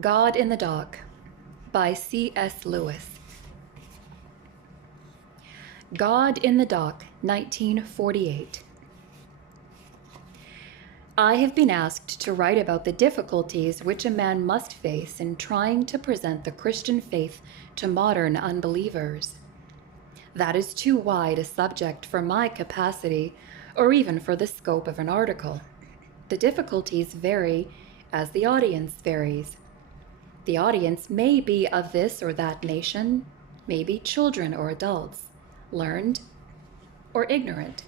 God in the Dock by C.S. Lewis. God in the Dock, 1948. I have been asked to write about the difficulties which a man must face in trying to present the Christian faith to modern unbelievers. That is too wide a subject for my capacity, or even for the scope of an article. The difficulties vary as the audience varies. The audience may be of this or that nation, may be children or adults, learned or ignorant.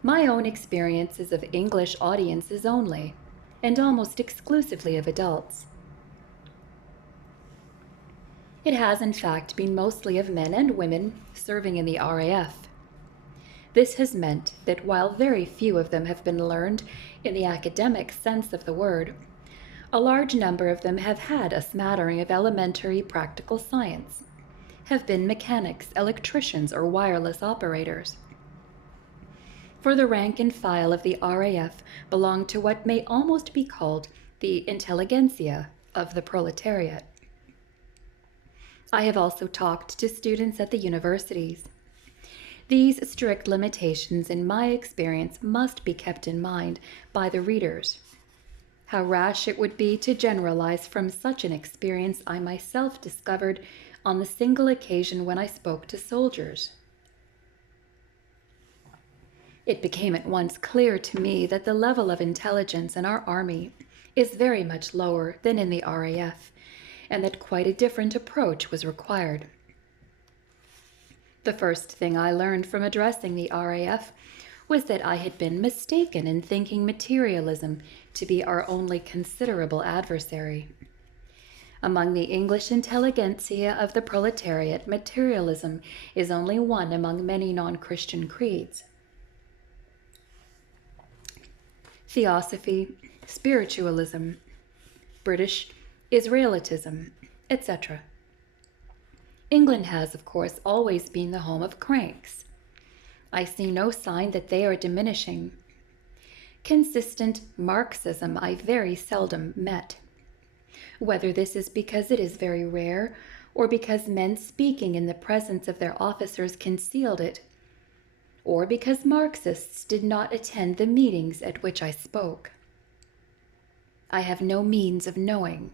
My own experience is of English audiences only, and almost exclusively of adults. It has in fact been mostly of men and women serving in the RAF. This has meant that while very few of them have been learned in the academic sense of the word, a large number of them have had a smattering of elementary practical science, have been mechanics, electricians, or wireless operators. For the rank and file of the RAF belong to what may almost be called the intelligentsia of the proletariat. I have also talked to students at the universities. These strict limitations, in my experience, must be kept in mind by the readers. How rash it would be to generalize from such an experience I myself discovered on the single occasion when I spoke to soldiers. It became at once clear to me that the level of intelligence in our army is very much lower than in the RAF, and that quite a different approach was required. The first thing I learned from addressing the RAF was that I had been mistaken in thinking materialism to be our only considerable adversary. Among the English intelligentsia of the proletariat, materialism is only one among many non-Christian creeds. Theosophy, spiritualism, British Israelitism, etc. England has, of course, always been the home of cranks. I see no sign that they are diminishing. Consistent Marxism I very seldom met. Whether this is because it is very rare, or because men speaking in the presence of their officers concealed it, or because Marxists did not attend the meetings at which I spoke, I have no means of knowing.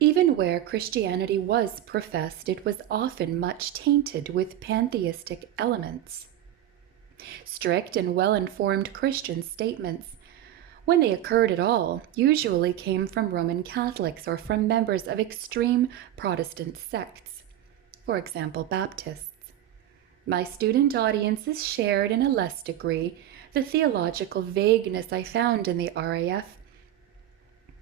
Even where Christianity was professed, it was often much tainted with pantheistic elements. Strict and well-informed Christian statements, when they occurred at all, usually came from Roman Catholics or from members of extreme Protestant sects, for example, Baptists. My student audiences shared in a less degree the theological vagueness I found in the RAF,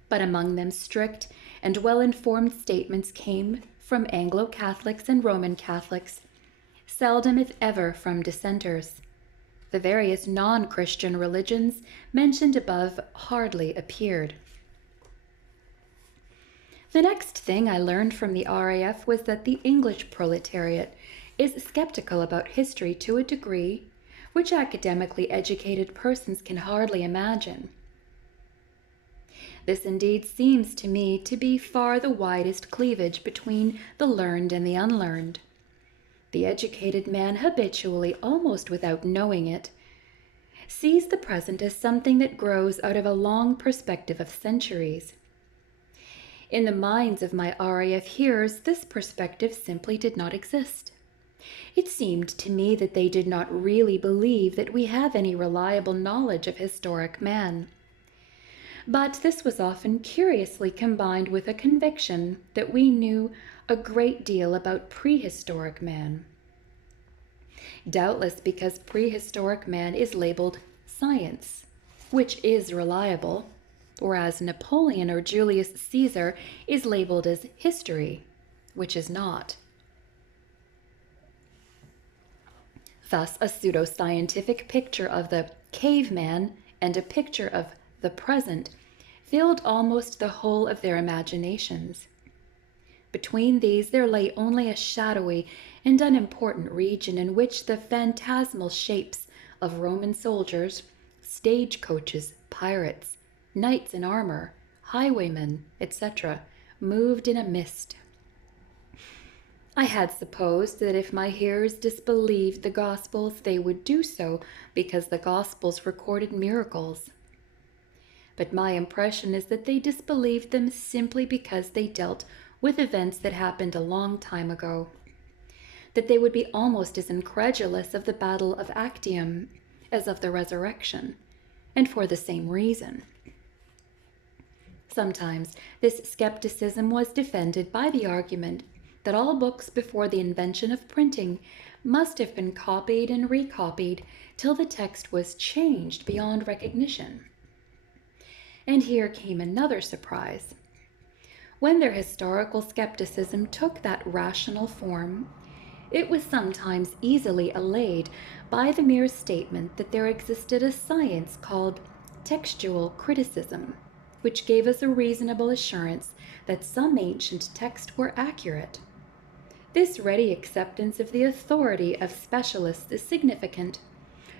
but among them strict and well-informed statements came from Anglo-Catholics and Roman Catholics, seldom if ever from dissenters. The various non-Christian religions mentioned above hardly appeared. The next thing I learned from the RAF was that the English proletariat is skeptical about history to a degree which academically educated persons can hardly imagine. This indeed seems to me to be far the widest cleavage between the learned and the unlearned. The educated man habitually, almost without knowing it, sees the present as something that grows out of a long perspective of centuries. In the minds of my RAF hearers, this perspective simply did not exist. It seemed to me that they did not really believe that we have any reliable knowledge of historic man. But this was often curiously combined with a conviction that we knew a great deal about prehistoric man. Doubtless because prehistoric man is labeled science, which is reliable, whereas Napoleon or Julius Caesar is labeled as history, which is not. Thus, a pseudoscientific picture of the caveman and a picture of the present filled almost the whole of their imaginations. Between these there lay only a shadowy and unimportant region in which the phantasmal shapes of Roman soldiers, stagecoaches, pirates, knights in armor, highwaymen, etc., moved in a mist. I had supposed that if my hearers disbelieved the Gospels, they would do so because the Gospels recorded miracles. But my impression is that they disbelieved them simply because they dealt with events that happened a long time ago, that they would be almost as incredulous of the Battle of Actium as of the resurrection, and for the same reason. Sometimes this skepticism was defended by the argument that all books before the invention of printing must have been copied and recopied till the text was changed beyond recognition. And here came another surprise. When their historical skepticism took that rational form, it was sometimes easily allayed by the mere statement that there existed a science called textual criticism, which gave us a reasonable assurance that some ancient texts were accurate. This ready acceptance of the authority of specialists is significant,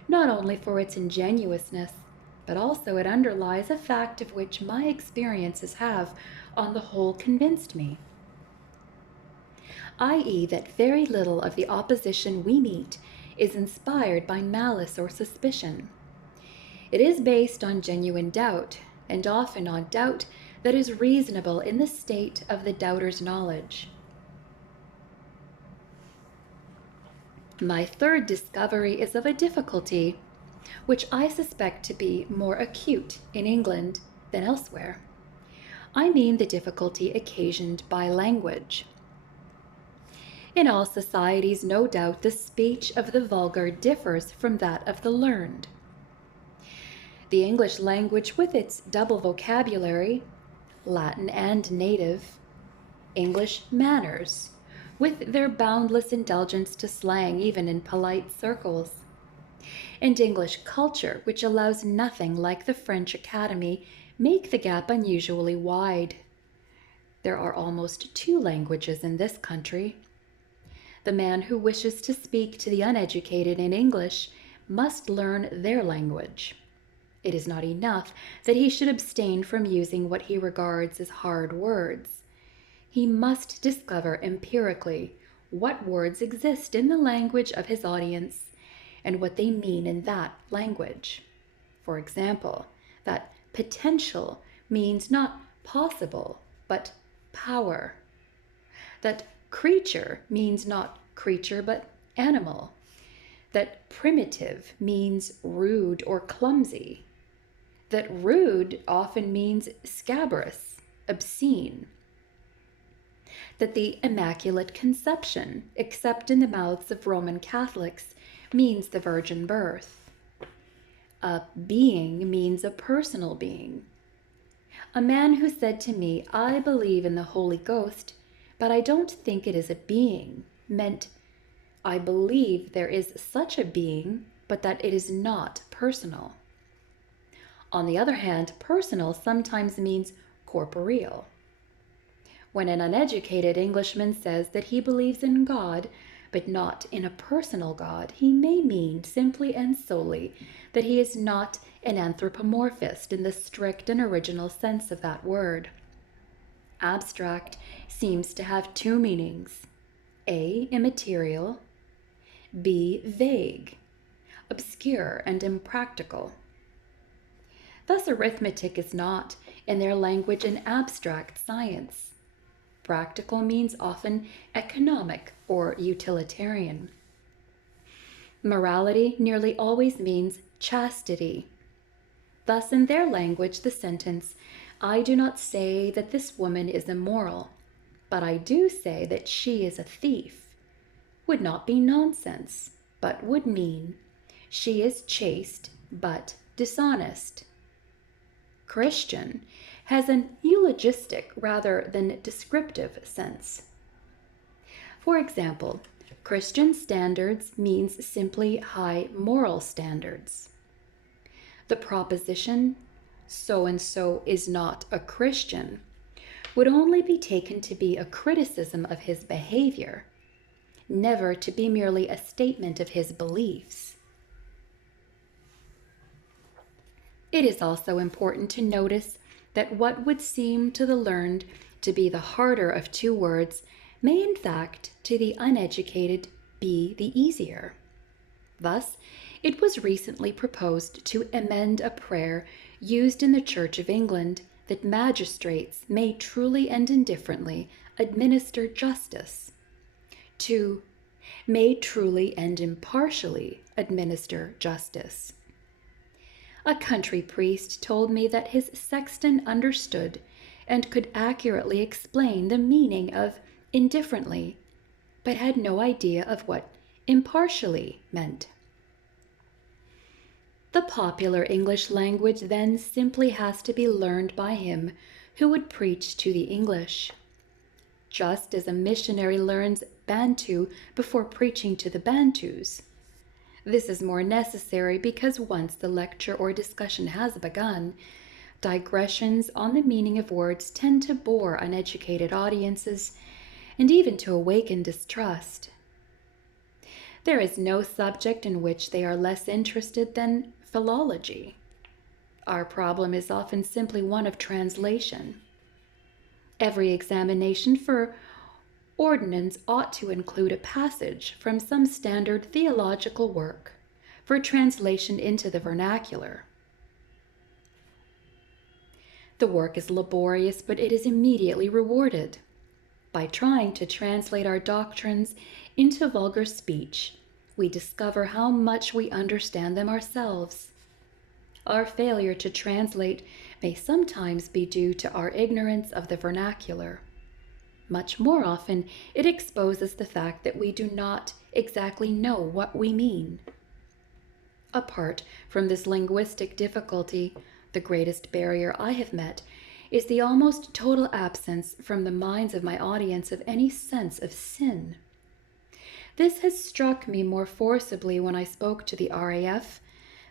not only for its ingenuousness, but also it underlies a fact of which my experiences have, on the whole, convinced me, i.e., that very little of the opposition we meet is inspired by malice or suspicion. It is based on genuine doubt, and often on doubt that is reasonable in the state of the doubter's knowledge. My third discovery is of a difficulty which I suspect to be more acute in England than elsewhere. I mean the difficulty occasioned by language. In all societies, no doubt, the speech of the vulgar differs from that of the learned. The English language, with its double vocabulary, Latin and native, English manners, with their boundless indulgence to slang even in polite circles, and English culture, which allows nothing like the French Academy, make the gap unusually wide. There are almost two languages in this country. The man who wishes to speak to the uneducated in English must learn their language. It is not enough that he should abstain from using what he regards as hard words. He must discover empirically what words exist in the language of his audience and what they mean in that language. For example, that potential means not possible, but power. That creature means not creature, but animal. That primitive means rude or clumsy. That rude often means scabrous, obscene. That the Immaculate Conception, except in the mouths of Roman Catholics, means the virgin birth. A being means a personal being. A man who said to me, "I believe in the Holy Ghost, but I don't think it is a being," meant, "I believe there is such a being, but that it is not personal." On the other hand, personal sometimes means corporeal. When an uneducated Englishman says that he believes in God, but not in a personal God, he may mean simply and solely that he is not an anthropomorphist in the strict and original sense of that word. Abstract seems to have two meanings: A, immaterial; B, vague, obscure and impractical. Thus arithmetic is not, in their language, an abstract science. Practical means often economic or utilitarian. Morality nearly always means chastity. Thus, in their language, the sentence, "I do not say that this woman is immoral, but I do say that she is a thief," would not be nonsense, but would mean, "She is chaste, but dishonest." Christian has an eulogistic rather than descriptive sense. For example, Christian standards means simply high moral standards. The proposition, "so-and-so is not a Christian," would only be taken to be a criticism of his behavior, never to be merely a statement of his beliefs. It is also important to notice that what would seem to the learned to be the harder of two words may in fact to the uneducated be the easier. Thus, it was recently proposed to amend a prayer used in the Church of England that magistrates may truly and indifferently administer justice to may truly and impartially administer justice. A country priest told me that his sexton understood and could accurately explain the meaning of indifferently, but had no idea of what impartially meant. The popular English language then simply has to be learned by him who would preach to the English. Just as a missionary learns Bantu before preaching to the Bantus. This is more necessary because once the lecture or discussion has begun, digressions on the meaning of words tend to bore uneducated audiences and even to awaken distrust. There is no subject in which they are less interested than philology. Our problem is often simply one of translation. Every examination for ordinance ought to include a passage from some standard theological work for translation into the vernacular. The work is laborious, but it is immediately rewarded. By trying to translate our doctrines into vulgar speech, we discover how much we understand them ourselves. Our failure to translate may sometimes be due to our ignorance of the vernacular. Much more often, it exposes the fact that we do not exactly know what we mean. Apart from this linguistic difficulty, the greatest barrier I have met is the almost total absence from the minds of my audience of any sense of sin. This has struck me more forcibly when I spoke to the RAF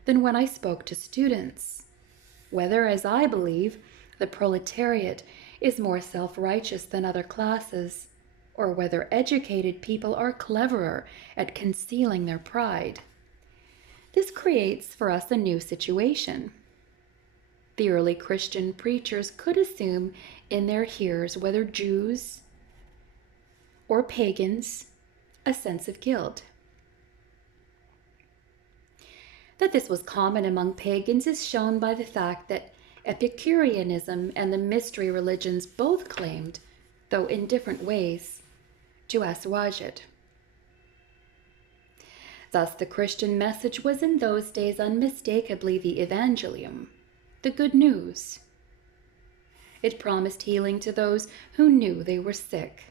than when I spoke to students. Whether, as I believe, the proletariat is more self-righteous than other classes, or whether educated people are cleverer at concealing their pride. This creates for us a new situation. The early Christian preachers could assume in their hearers, whether Jews or pagans, a sense of guilt. That this was common among pagans is shown by the fact that Epicureanism and the mystery religions both claimed, though in different ways, to assuage it. Thus the Christian message was in those days unmistakably the evangelium, the good news. It promised healing to those who knew they were sick.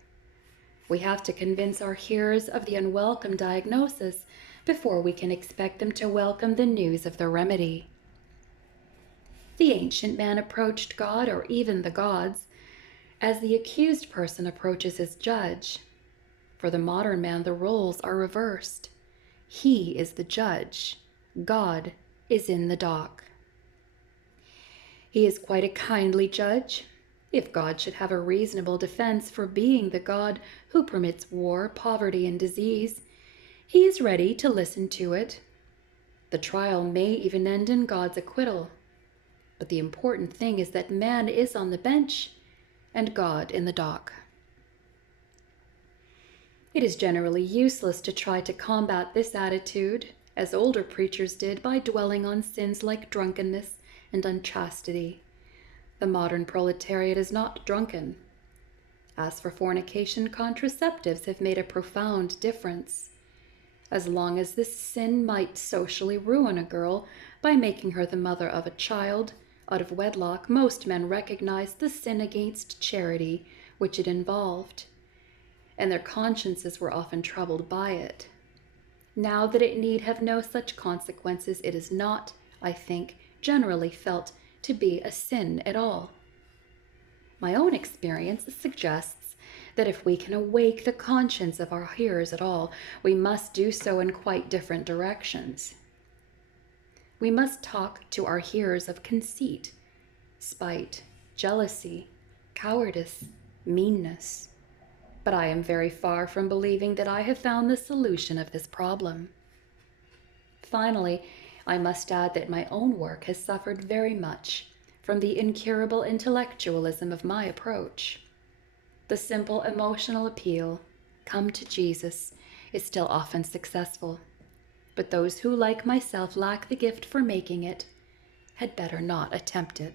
We have to convince our hearers of the unwelcome diagnosis before we can expect them to welcome the news of the remedy. The ancient man approached God, or even the gods, as the accused person approaches his judge. For the modern man, the roles are reversed. He is the judge. God is in the dock. He is quite a kindly judge. If God should have a reasonable defense for being the God who permits war, poverty, and disease, he is ready to listen to it. The trial may even end in God's acquittal. But the important thing is that man is on the bench and God in the dock. It is generally useless to try to combat this attitude, as older preachers did, by dwelling on sins like drunkenness and unchastity. The modern proletariat is not drunken. As for fornication, contraceptives have made a profound difference. As long as this sin might socially ruin a girl by making her the mother of a child out of wedlock, most men recognized the sin against charity which it involved, and their consciences were often troubled by it. Now that it need have no such consequences, it is not, I think, generally felt to be a sin at all. My own experience suggests that if we can awake the conscience of our hearers at all, we must do so in quite different directions. We must talk to our hearers of conceit, spite, jealousy, cowardice, meanness. But I am very far from believing that I have found the solution of this problem. Finally, I must add that my own work has suffered very much from the incurable intellectualism of my approach. The simple emotional appeal, "Come to Jesus," is still often successful, but those who, like myself, lack the gift for making it had better not attempt it.